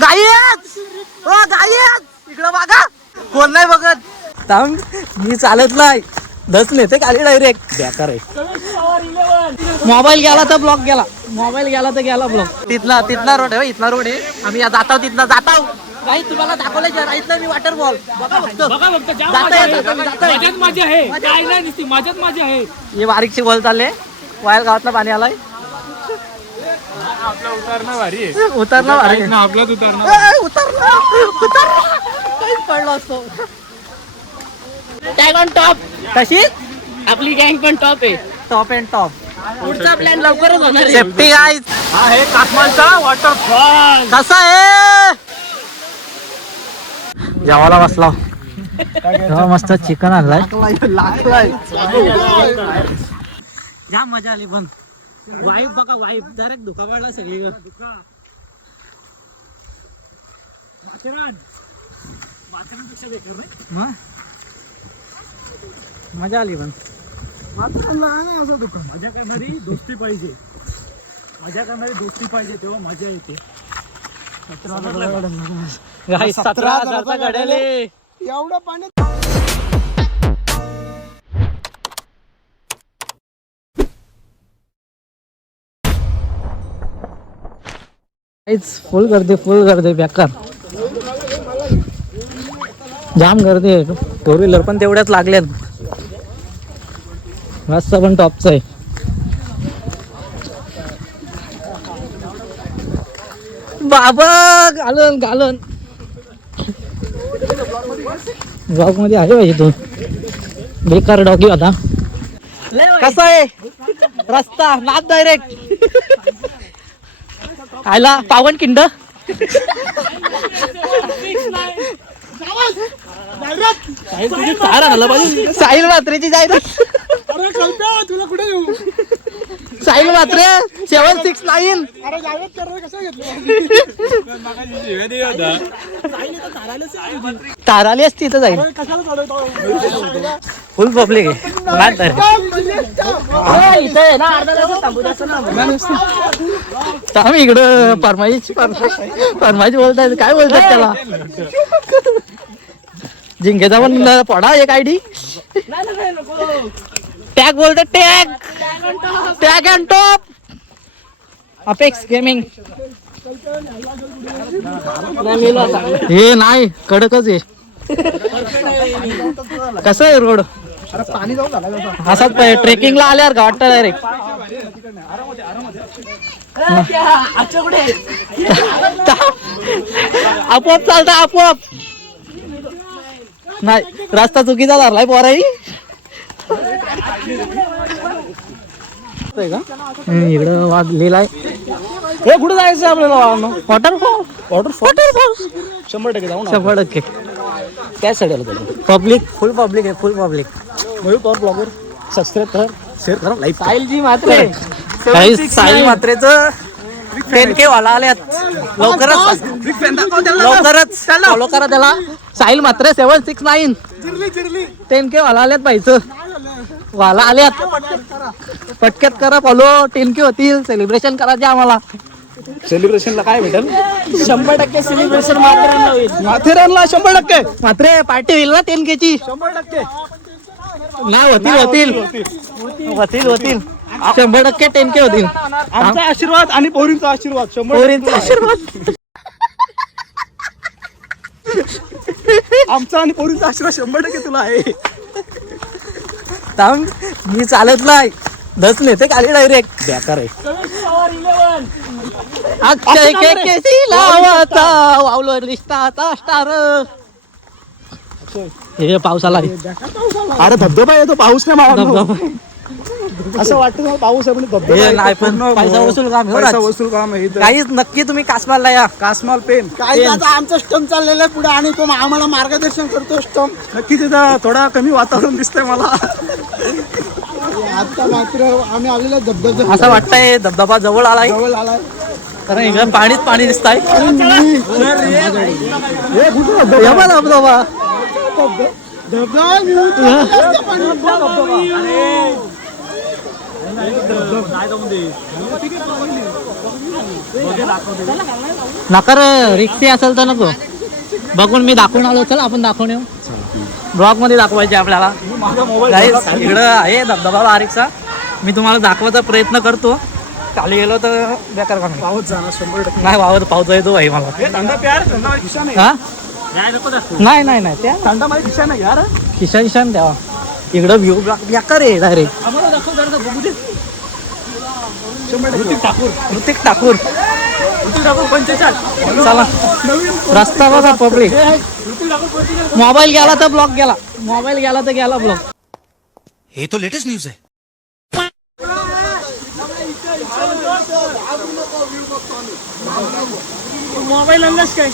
गायच इकडं बघा, कोण नाही बघत. मी चालत नाही, धस नेते खाली डायरेक्ट. बेकार आहे. मोबाईल गेला तर ब्लॉक गेला, मोबाईल गेला तर गेला ब्लॉक. तिथला रोड आहे, इथला रोड आहे. आम्ही जात आहोत, तिथनं जात आहोत. काही तुम्हाला दाखवलंय इथलं मी वॉटरफॉल. बघा फक्त माझ्यात माझी आहे. हे बारीकशी बोल चालले. वायल गावातलं पाणी आलाय. आपला उतरणं भारी आहे. उतरणं भारी आहे. आपलाच उतरणं पडलो असतो. Tag on top. कशी आपली गँग पण टॉप आहे. Top and top. पुढचा प्लॅन लवकरच होणार आहे. Safety guys. हा आहे कासमालचा वॉटरफॉल. कसा आहे जेवायला बसला. मस्त चिकन आणलाय. जाम मजा आली. पण वाईफ बघा, वाईफ डायरेक्ट धुका काढला सगळी. मजा आली. पण मजा करणारी दोस्ती पाहिजे, मजा करणारी दोस्ती पाहिजे, तेव्हा मजा येते. 17,000चा गड्याले एवढं पाणी. फुल गर्दी बेकार. जाम गर्दी आहे. 4 व्हीलर पण तेवढ्याच लागल्यात. रस्ता पण टॉपचा आहे. बाबा घालन ब्लॉग मध्ये आहे पाहिजे तू. बेकार डॉगी होता. कसा आहे रस्ता? नाच डायरेक्ट आयला पावन किंड. साहिल मात्रेची जाहिरात. तुला कुठे येऊ? साहिल मात्रे 769. अरे जावेद कर कसं घेतलं? ताराली असती इथं जाईल. कशाला चढवतो? फुल पब्लिक आहे. इकडं फरमाईश बोलताय. काय बोलतात त्याला? जिंकेचा पण पडा एक आयडी. टॅग बोलतात. Tag and top. Apex gaming. हे नाही कडकच आहे. कसं आहे रोड? पाणी जाऊन झाला. असाच ट्रेकिंगला आल्यावर का वाटतं डायरेक्ट. आपोआप चालतं आपोआप. नाही रस्ता चुकीचा धरलाय पोराई. इकडं वाजलेला आहे. हे कुठे जायचं आपल्याला? वॉटरफॉल. 100% जाऊन 100%. त्या साईडला पब्लिक फुल पब्लिक आहे. फुल public. Mayur power blogger subscribe करा, शेअर करा, लाईक. साहिलजी मात्रे. साहिल मात्रेचं 10K वाला आल्यात. लवकरच फॉलो करा त्याला. साहिल मात्रे 769. 10K वाला आल्यात पाहिजे. वाला आल्यात. पटक्यात करा फॉलो. 10K होतील. सेलिब्रेशन करायचे आम्हाला. सेलिब्रेशनला काय भेटेल? 100% सेलिब्रेशन माथेरानला होईल. माथेरानला 100%. मात्रे पार्टी होईल ना 10Kची. 100%. नाही होतील 100% 10K होतील. आमचा आशीर्वाद आणि पोरींचा आशीर्वाद. 100% आशीर्वाद. आमचा आणि पोरींचा आशीर्वाद 100% तुला आहे. मी चालत नाही, धस नेते खाली डायरेक्ट. बेकार आहे. अक्षय केकेची लावाचा वावलो लिस्टाचा स्टार. हे पावसाला अरे धबधबा येतो, पाऊस नाही मारा. असं वाटतं पाऊस आहे पण धबधबा नाही. पण पैसा वसूल काम. पैसा वसूल काम आहे. काहीच नक्की तुम्ही कासमालला या. कासमाल पेन काय आता आमचं स्टंप चाललेलं आहे पुढे आणि तो आम्हाला मार्गदर्शन करतो. स्टंप नक्की तिथं थोडा कमी वातावरण दिसतंय मला. आता मात्र आम्ही आलेलो धबधबा असं वाटतंय धबधबा जवळ आलाय. जवळ आलाय. कारण इकडे पाणीच पाणी दिसतंय. धबधबा नका रे, रिक्षी असेल तर नको. बघून मी दाखवून आलो. चल आपण दाखवून येऊ. ब्लॉग मध्ये दाखवायचे आपल्याला. Guys, इकडं आहे धबधबा बारीकचा. मी तुम्हाला दाखवायचा प्रयत्न करतो. खाली गेलो तर बेकार काम. पाऊस जाणार 100%. नाही वावत पाऊस येतो भाई मला. खिशा नाही हा नाही नाही नाही त्या थंडामध्ये खिशा नाही यार. किशन किशन द्यावा. इकडं व्ह्यू बेकार आहे डायरेक्ट. ऋतिक ठाकूर चला. रस्ता बघा पब्लिक. मोबाईल गेला तर ब्लॉक गेला. मोबाईल गेला तर गेला ब्लॉक. हे तो लेटेस्ट न्यूज है. मोबाईल आणलास काय?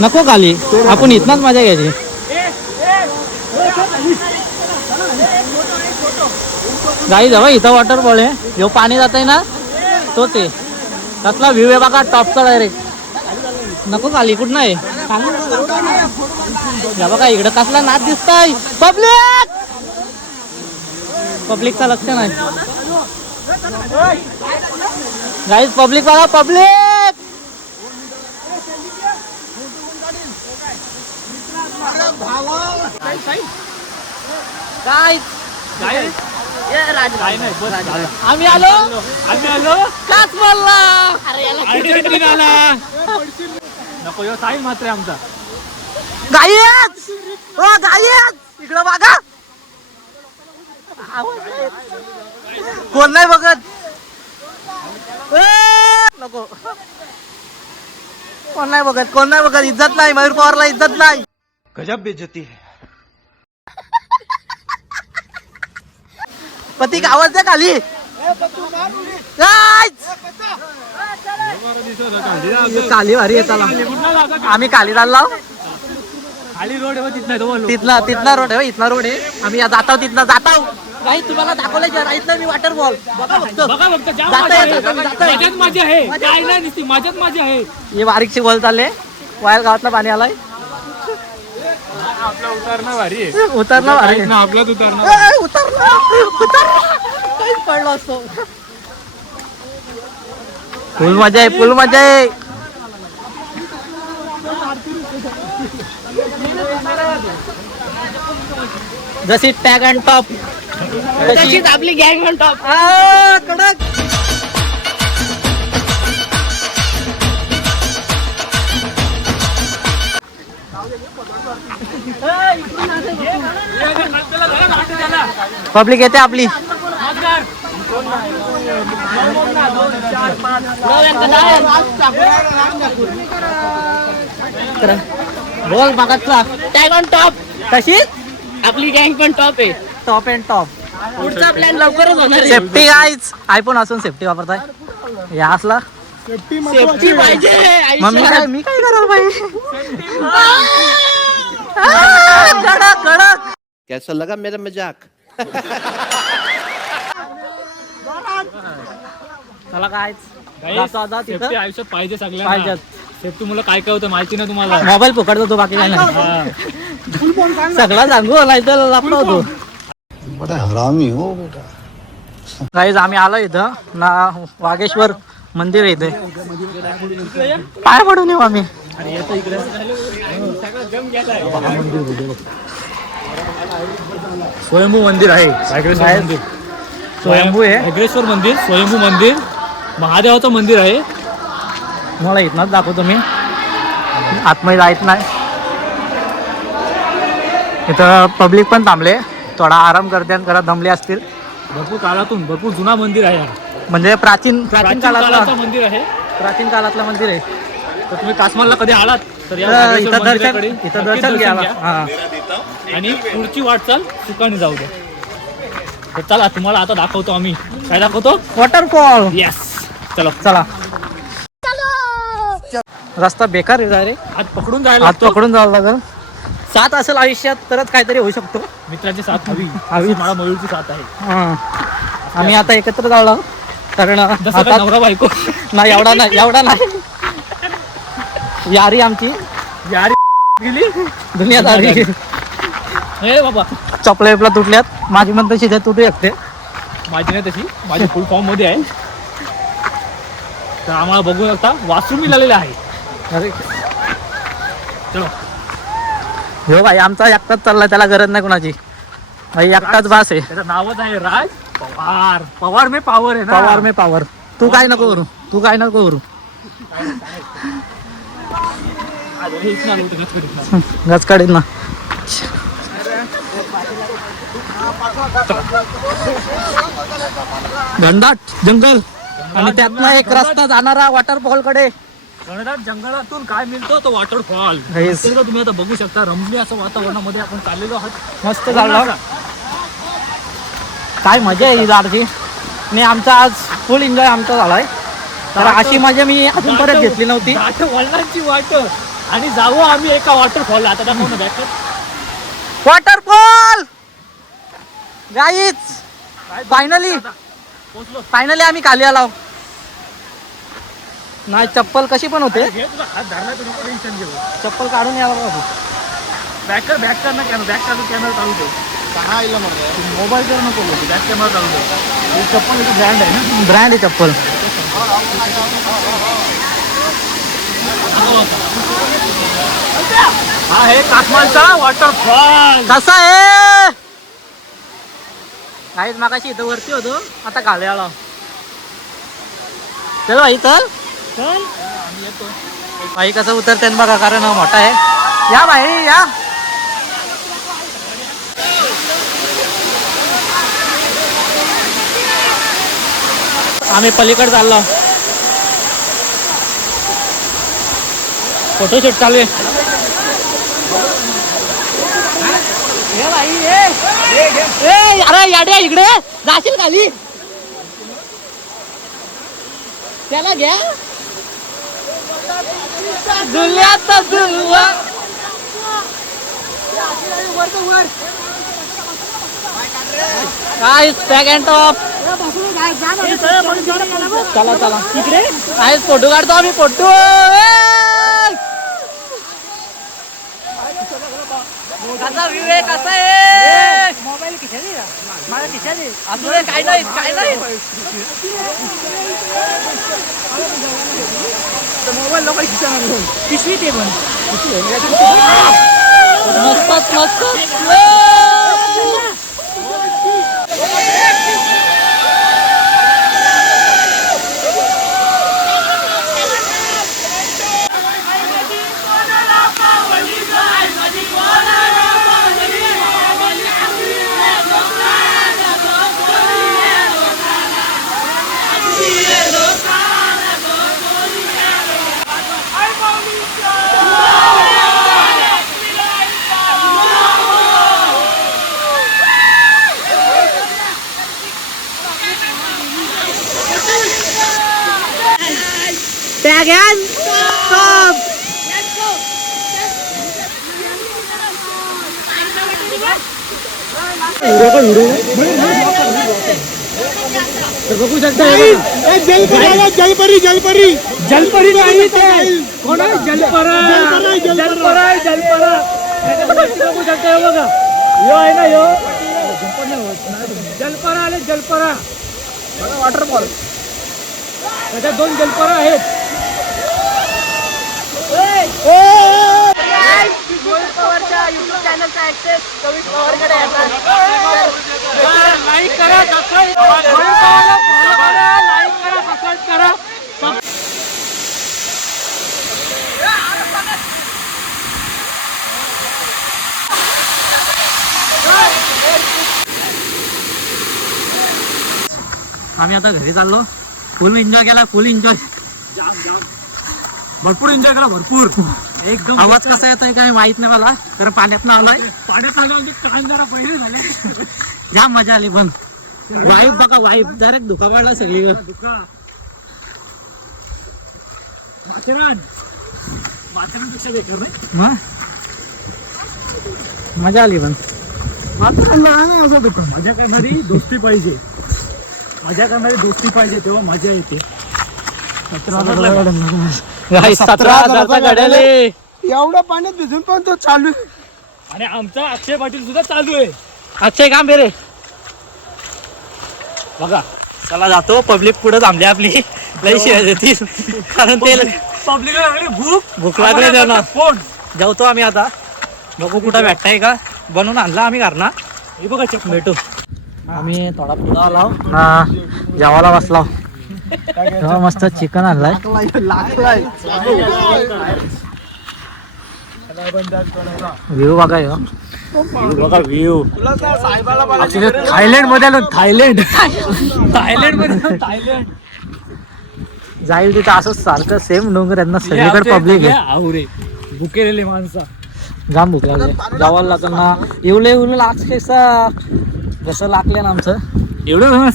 नको खाली. आपण इथनाच मजा घ्यायची. गाई जावा इथं वॉटरफॉल आहे. ह्यो पाणी जात आहे ना तोच आहे. कसला व्ह्यू आहे बघा टॉपचा डायरेक्ट. नको खाली कुठं आहे बघा इकडं कसला नाच दिसतोय. पब्लिकचा लक्ष नाही. गाईज पब्लिक बघा पब्लिक. आम्ही आलो काच बोलला. नको यो साई मात्र आमचा. गायच ओ गायच इकडं बघा. कोण नाही बघत. नको कोण नाही बघत. इज्जत नाही. मयूर पवारला इज्जत नाही. गजब बेइज्जती है. प्रतीक आवाज दे खाली. काली भारी येताला. आम्ही काली चाललो. खाली रोड आहे तिथं तो बोललो. तिथला रोड आहे. इथला रोड आहे. आम्ही जाताव तिथला जाताव. काही तुम्हाला दाखवलं इथलं मी वॉटरफॉल बघा फक्त. बघा फक्त जाम जाता मजा येतं, आहे. जाता येतं. मजाच मजा आहे. काय नाही नुसती मजाच मजा आहे. हे बारीकशी बोल चालले. वायल गावातलं पाणी आलाय. आपला उतारणं भारी आहे. उतरला भारी. ना आपलाच उतारणं. उतरला काहीच पडलो असतो. फुल मजा आहे. जशी टॅग अँड टॉप तशीच आपली गँग ऑन टॉप. कडक. पब्लिक येते आपली. बोल मागातला टॅग ऑन टॉप. तशीच आपली गँग पण टॉप आहे. Top and top. पुढचा प्लॅन लवकरच होणार आहे. Safety guys. आयफोन असून सेफ्टी वापरताय या असला. सेफ्टी पाहिजे मग आयुष्यात. मी काय कराल बाई. कडक. कैसा लगा मेरा मजाक. चला काय सेफ्टी आयुष्यात पाहिजे सगळ्यांना. सेफ्टी मुलं काय काय होतं माहिती ना तुम्हाला. मोबाईल पकडतो तो बाकी काय नाही. सगळा सांगू नाही तर लपला होतो. बड़ा हरामी हो बेटा. गाईज आम्ही आलो इथं ना. वागेश्वर मंदिर आहे इथे. पाय पडून येऊ आम्ही. स्वयंभू मंदिर आहे. अग्रेश्वर मंदिर. स्वयंभू आहे. अग्रेश्वर मंदिर, स्वयंभू मंदिर, महादेवाचं मंदिर आहे. मला इथनच दाखवतो मी. आतमध्ये जायचं नाही. इथं पब्लिक पण थांबले. थोडा आराम करते आणि घरात दमले असतील. भरपूर काळातून भरपूर जुना मंदिर आहे. म्हणजे प्राचीन प्राचीन काळातलं काळाचं मंदिर आहे. प्राचीन काळातलं मंदिर आहे. तर तुम्ही कासमालला कधी आलात तर या तर नागेश्वर इथं मंदिराकडे इथं नक्की दर्शन घ्यायला. घ्या. हा आणि पुढची वाटचाल सुखाने जाऊ द्या. तर चला तुम्हाला आता दाखवतो आम्ही. काय दाखवतो? वॉटरफॉल. येस. चलो चला. रस्ता बेकार आहे रे. हात पकडून जायला हात लागतो. पकडून जावं लागेल. साथ असेल आयुष्यात तरच काहीतरी होऊ शकतो. मित्राची साथ हवी. हवी. मला मयूरची साथ आहे. हा. आम्ही आता एकत्र जाऊ कारण जसं काय आता नवरा बायको. नाही एवढा नाही. यारी आमची यार गेली दुनियादारी. हे बाबा चपला बिपला तुटल्यात. माझी पण तशी तुटू शकते. माझी नाही तशी. माझी फुल फॉर्म मध्ये आहे. तर आम्हाला बघू शकता वॉशरूम मिळालेले आहे. अरे चलो हो भाई आमचा एकटाच चाललाय, त्याला गरज नाही कोणाची. भाई एकटाच बास आहे. त्याचं नावच आहे राज पवार. पवार मे पावर आहे ना. पवार मे पॉवर. तू काय नको करू, तू काय नको करू. गच काढील ना. घनदाट जंगल आणि त्यातनं एक रस्ता जाणारा वॉटरफॉल कडे. घनदाट जंगलातून काय मिळतो तो वॉटरफॉल. Yes. तुम्ही आता बघू शकता रमणीय असं वातावरणामध्ये आपण चाललेलो आहोत. मस्त चाललं. काय मजा आहे ही दारची. आणि आमचा आज फुल एन्जॉय आमचा झालाय. तर अशी मजा मी अजूनपर्यंत घेतली नव्हती. वडिलांची वाट आणि जाऊ आम्ही एका वॉटरफॉल. आता दाखव ना बॅक. वॉटरफॉल गाईच फायनली पोहोचलो. फायनली आम्ही खाली आलो. नाही चप्पल कशी पण होते. घे तुझा हात धरला तर नको टेन्शन घेऊ. चप्पल काढून यावं बाबू. बॅक कर ना कॅमेरा. बॅक कर कॅमेरा चालू ठेव. मोबाईल कर नको बोलू. बॅक कॅमेरा चालू ठेव. ही चप्पल ब्रँड आहे ना. ब्रँड आहे चप्पल. हा आहे कासमालचा वॉटरफॉल. कसा आहे काहीच मागाशी इथं वरती होतो, आता खाली आलो. चल भाई चल चल. भाई कसं उतरते बघा, कारण मोठा आहे. या भाई या. आम्ही पलीकडे चाललो. फोटोशूट चालू आहे. अरे याड्या इकडे जाशील खाली. त्याला घ्या. दुनियाचा दुर्वा. काय पॅक अँड टॉप. चला चला इकडे काय फोटो काढतो आम्ही. फोटो कसा विवेक कसा आहे. मोबाईल खिशाने माझ्या खिशाने असू दे. काय नाही काय नाही. मोबाईल लोक खिशाने पिशवी ते पण मस्त मस्त. Tag and stop. बघू शकता जलपरी जलपरी जलपरी नाही ते कोण आहे. जलपरा जलपरा जलपरा बघू शकता. बघा यो आहे ना यो जलपरा आले. जलपरा वॉटरफॉल. त्याच्यात 2 जलपरा आहेत. युट्यूब चॅनलचा ऍक्सेस कवी पवारकडे लाईक करा, सबस्क्राईब करा, लाईक करा, सबस्क्राईब करा. आम्ही आता घरी चाललो. फुल एन्जॉय केला. फुल एन्जॉय. भरपूर एन्जॉय करा. भरपूर एकदम. आवाज कसा येत आहे काय माहित नाही मला, कारण पाण्यात आलाय. पाण्यात आलो म्हणजे कान जरा पहिले झाले. जाम मजा आली. पण वाईफ बघा, वाईफ डायरेक्ट धुका पडला सगळी. माथेरानपेक्षा बेकार नाही. मजा आली. पण मजा करणारी दोस्ती पाहिजे. मजा करणारी दोस्ती पाहिजे तेव्हा मजा येते. 17,000चा घड्याले. एवढं पाण्यात भिजून पण तो चालू आहे. आणि आमचा अक्षय पाटील सुद्धा चालू आहे. अक्षय काम बेरे बघा. चला जातो. पब्लिक पुढे थांबली आपली. लई शिवाय देतील कारण ते भूक लागले त्यांना. जेवतो आम्ही आता. बघू कुठं भेटताय का. बनवून आणला आम्ही घरना. भेटू. आम्ही थोडा पुढं आलो ना जेवायला बसला. तेव्हा मस्त चिकन आणलाय. व्ह्यू बघा ह्यो. बघा व्ह्यू. थायलंड मध्ये आलो. थायलंड मध्ये जाईल तिथं असं सारखं सेम डोंगर यांना सगळीकडे पब्लिक आहे. भुकेलेले माणसा जाम भूक लागले. जेवायला लागताना एवढं लाग कैसा कसं लागले ना आमचं एवढं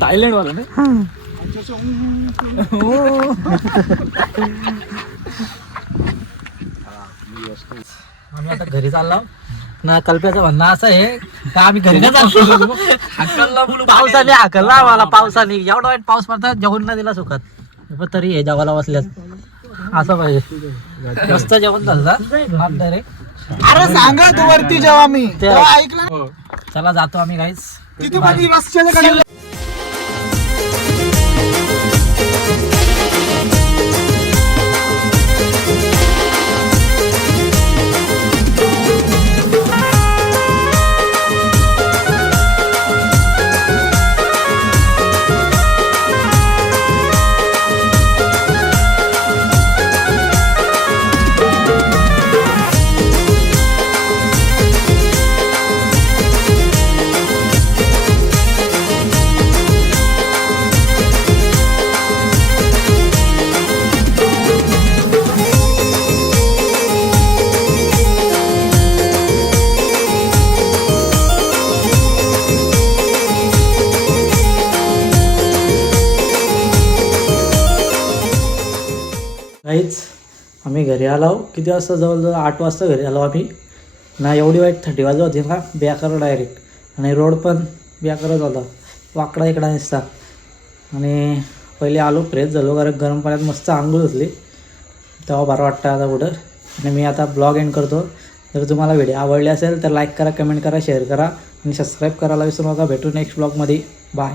थायलंड वाला ना. आम्ही आता घरी चाललो ना. कल्प्याचं म्हणणं असं आहे का आम्ही घरी नाही चाललो. पावसाने हाकलला आम्हाला. पावसाने एवढा वाईट पाऊस पडता जेवण नाही दिला सुखात. पण तरी हे जेवायला बसल्यात असं पाहिजे. मस्त जेवण झालं डायरेक्ट. अरे सांगा तू वरती जेव्हा मी तेव्हा ऐकलं ना. चला जातो आम्ही गाईस. तिथे पण रस्त्याच्या कडे काहीच आम्ही घरी आलो. किती वाजता जवळजवळ 8 वाजता घरी आलो आम्ही ना. एवढी वाईट थंडी वाजत होती ना बेकार डायरेक्ट. आणि रोड पण बेकारच होता. वाकडा इकडा दिसता. आणि पहिले आलो फ्रेश झालो कारण गरम पाण्यात मस्त आंघोळ धुतली. तेव्हा बरं वाटतं आता कुठं. आणि मी आता ब्लॉग एंड करतो. जर तुम्हाला व्हिडिओ आवडले असेल तर लाईक करा, कमेंट करा, शेअर करा आणि सबस्क्राईब करायला विसरू नका. भेटू नेक्स्ट ब्लॉगमध्ये. बाय.